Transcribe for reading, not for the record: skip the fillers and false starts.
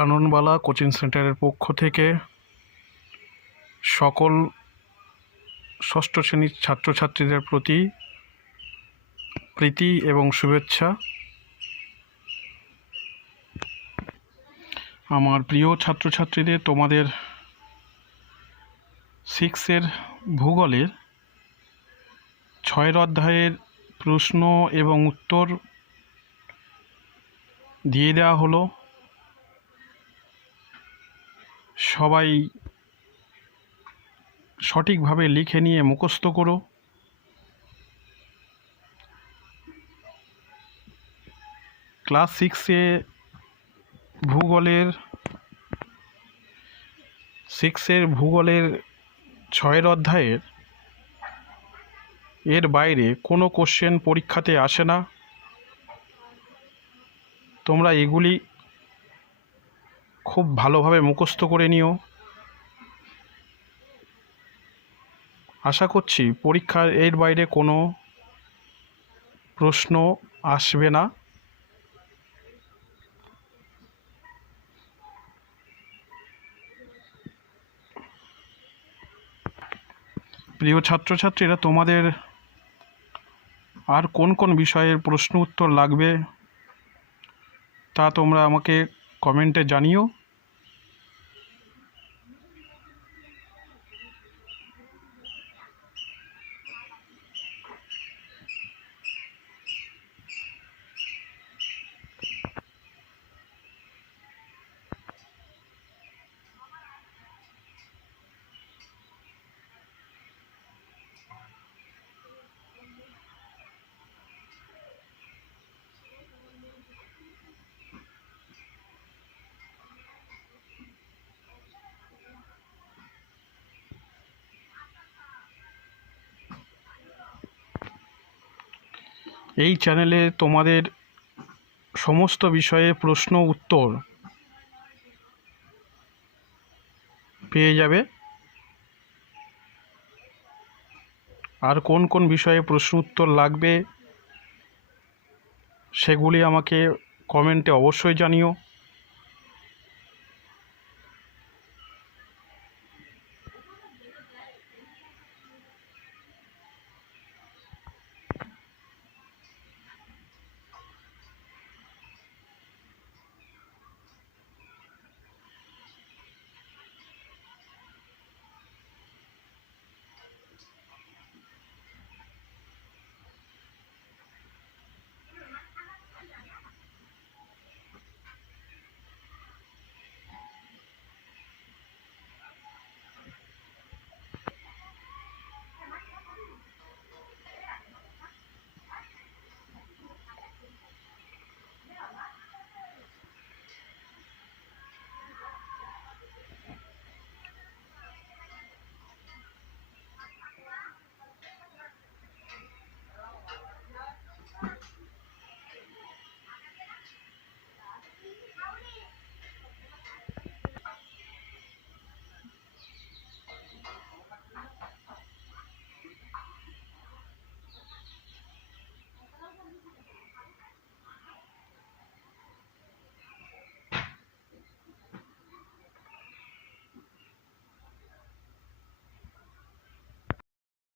Kananbala coaching সেন্টারের পক্ষ থেকে সকল ষষ্ঠ শ্রেণীর ছাত্রছাত্রীদের প্রতি প্রীতি এবং শুভেচ্ছা। আমার প্রিয় ছাত্রছাত্রীদের, তোমাদের 6-এর ভূগোলের 6 অধ্যায়ের প্রশ্ন এবং উত্তর দিয়ে দেওয়া হলো। সবাই সঠিকভাবে লিখে নিয়ে মুখস্থ করো। ক্লাস 6-এ ভূগোলের 6 অধ্যায়ের এর বাইরে কোনো কোশ্চেন পরীক্ষাতে আসে না। তোমরা এগুলি খুব ভালোভাবে মুখস্থ করে নিও। আশা করছি পরীক্ষার এর বাইরে কোনো প্রশ্ন আসবে না। প্রিয় ছাত্রছাত্রীরা, তোমাদের আর কোন কোন বিষয়ের প্রশ্ন উত্তর লাগবে তা তোমরা আমাকে কমেন্টে জানিও। এই চ্যানেলে তোমাদের সমস্ত বিষয়ে প্রশ্ন উত্তর পেয়ে যাবে। আর কোন কোন বিষয়ে প্রশ্ন উত্তর লাগবে সেগুলি আমাকে কমেন্টে অবশ্যই জানিও।